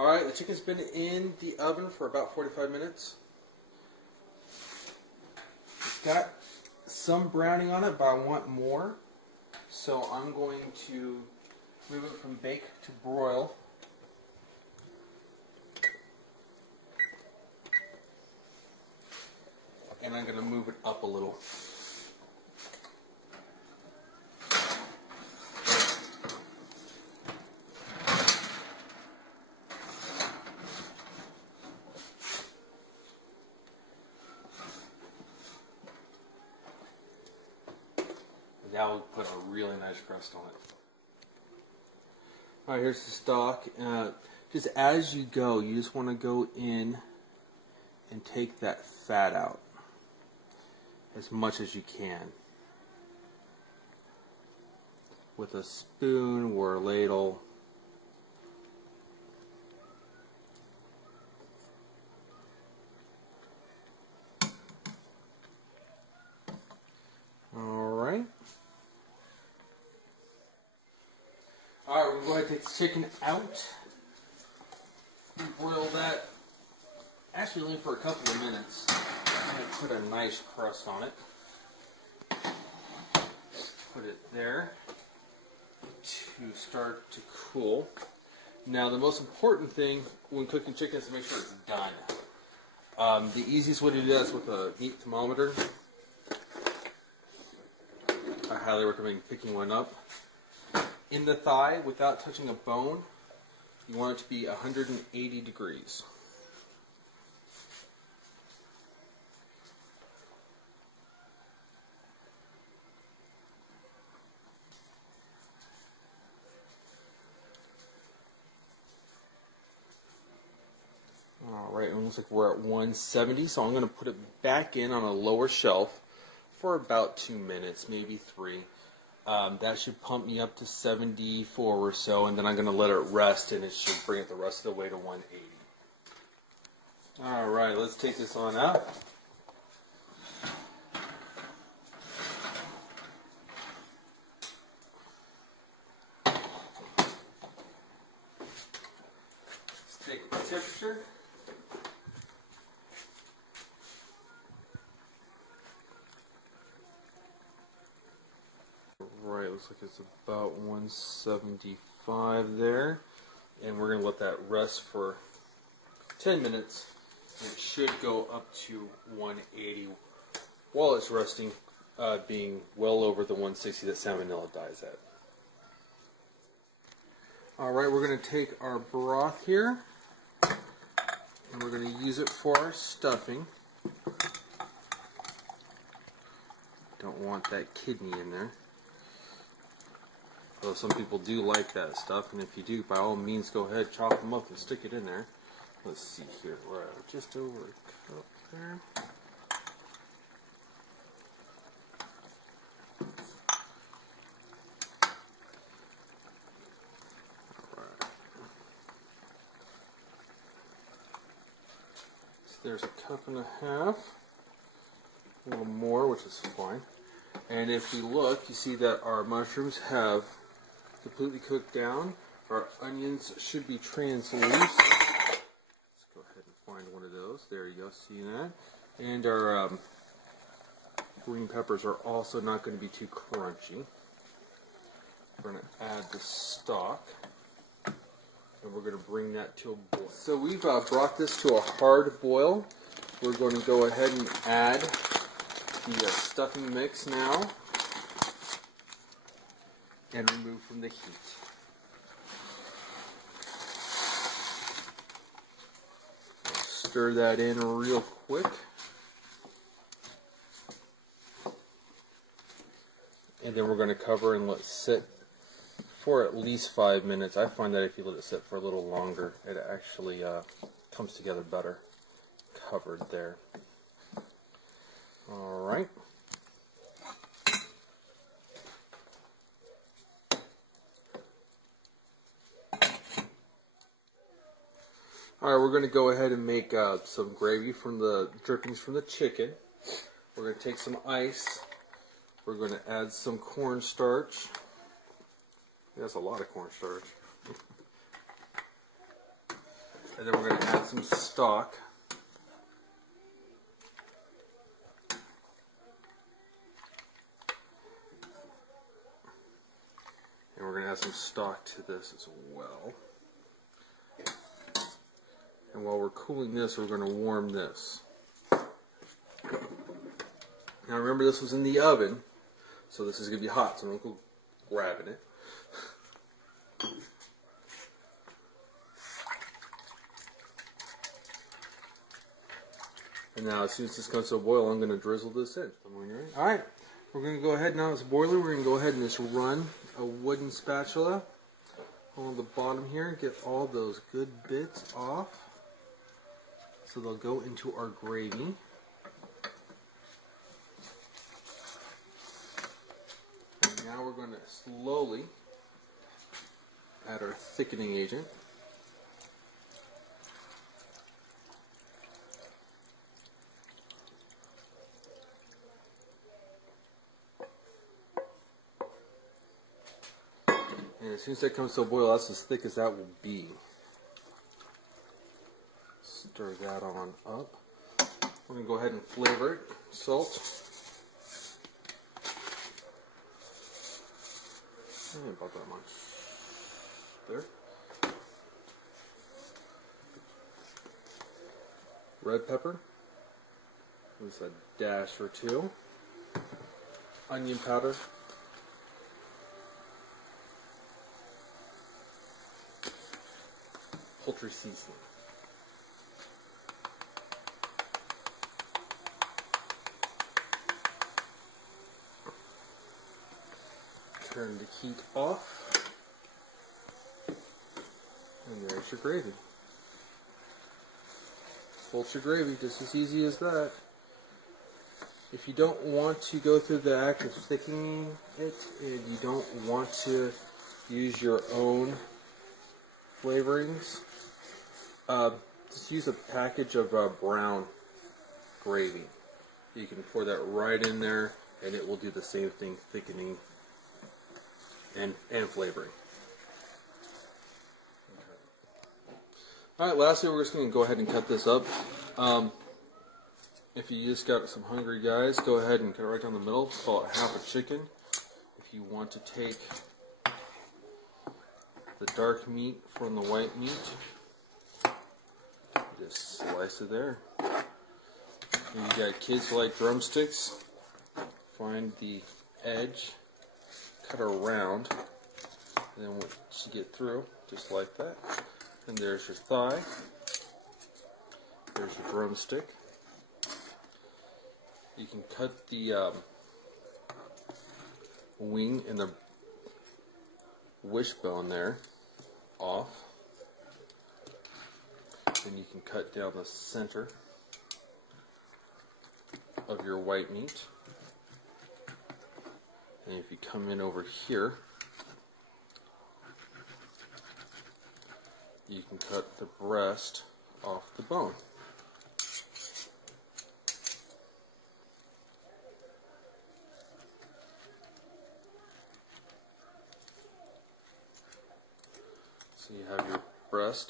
Alright, the chicken's been in the oven for about 45 minutes. It's got some browning on it, but I want more. So I'm going to move it from bake to broil. And I'm going to move it up a little. That will put a really nice crust on it. Alright, here's the stock. Just as you go, you just want to go in and take that fat out as much as you can. With a spoon or a ladle. Alright. Alright, we're going to go ahead and take the chicken out. Broil that actually only for a couple of minutes. I'm going to put a nice crust on it. Put it there to start to cool. Now the most important thing when cooking chicken is to make sure it's done. The easiest way to do that is with a meat thermometer. I highly recommend picking one up. In the thigh, without touching a bone, you want it to be 180 degrees. Alright, it looks like we're at 170, so I'm going to put it back in on a lower shelf for about 2 minutes, maybe 3. That should pump me up to 74 or so, and then I'm going to let it rest, and it should bring it the rest of the way to 180. Alright, let's take this on out. Let's take the temperature. Right, looks like it's about 175 there, and we're going to let that rest for 10 minutes. It should go up to 180 while it's resting, being well over the 160 that salmonella dies at. Alright, we're going to take our broth here, and we're going to use it for our stuffing. Don't want that kidney in there. Though some people do like that stuff, and if you do, by all means, go ahead, chop them up and stick it in there. Let's see here, we're just over a cup there. Alright. So there's a cup and a half. A little more, which is fine. And if we look, you see that our mushrooms have completely cooked down. Our onions should be translucent. Let's go ahead and find one of those. There you go, see that? And our green peppers are also not going to be too crunchy. We're going to add the stock, and we're going to bring that to a boil. So we've brought this to a hard boil. We're going to go ahead and add the stuffing mix now and remove from the heat. Stir that in real quick. And then we're going to cover and let it sit for at least 5 minutes. I find that if you let it sit for a little longer, it actually comes together better covered there. Alright. Alright, we're going to go ahead and make some gravy from the drippings from the chicken. We're going to take some ice. We're going to add some cornstarch. That's a lot of cornstarch. And then we're going to add some stock. And we're going to add some stock to this as well. And while we're cooling this, we're going to warm this. Now remember, this was in the oven, so this is going to be hot, so don't go grabbing it. And now as soon as this comes to a boil, I'm going to drizzle this in. Alright, we're going to go ahead now, it's boiling, we're going to go ahead and just run a wooden spatula on the bottom here, get all those good bits off. So they'll go into our gravy. And now we're going to slowly add our thickening agent. And as soon as that comes to a boil, that's as thick as that will be. Stir that on up. We're going to go ahead and flavor it. Salt. About that much. There. Red pepper. Just a dash or two. Onion powder. Poultry seasoning. Turn the heat off, and there's your gravy. Poultry gravy, just as easy as that. If you don't want to go through the act of thickening it, and you don't want to use your own flavorings, just use a package of brown gravy. You can pour that right in there, and it will do the same thing, thickening and flavoring. Alright, lastly we're just going to go ahead and cut this up. If you just got some hungry guys, go ahead and cut it right down the middle. Call it half a chicken. If you want to take the dark meat from the white meat, just slice it there. If you got kids who like drumsticks, find the edge, cut around, and then once you get through, just like that. And there's your thigh. There's your drumstick. You can cut the wing and the wishbone there off. And you can cut down the center of your white meat. And if you come in over here, you can cut the breast off the bone. So you have your breast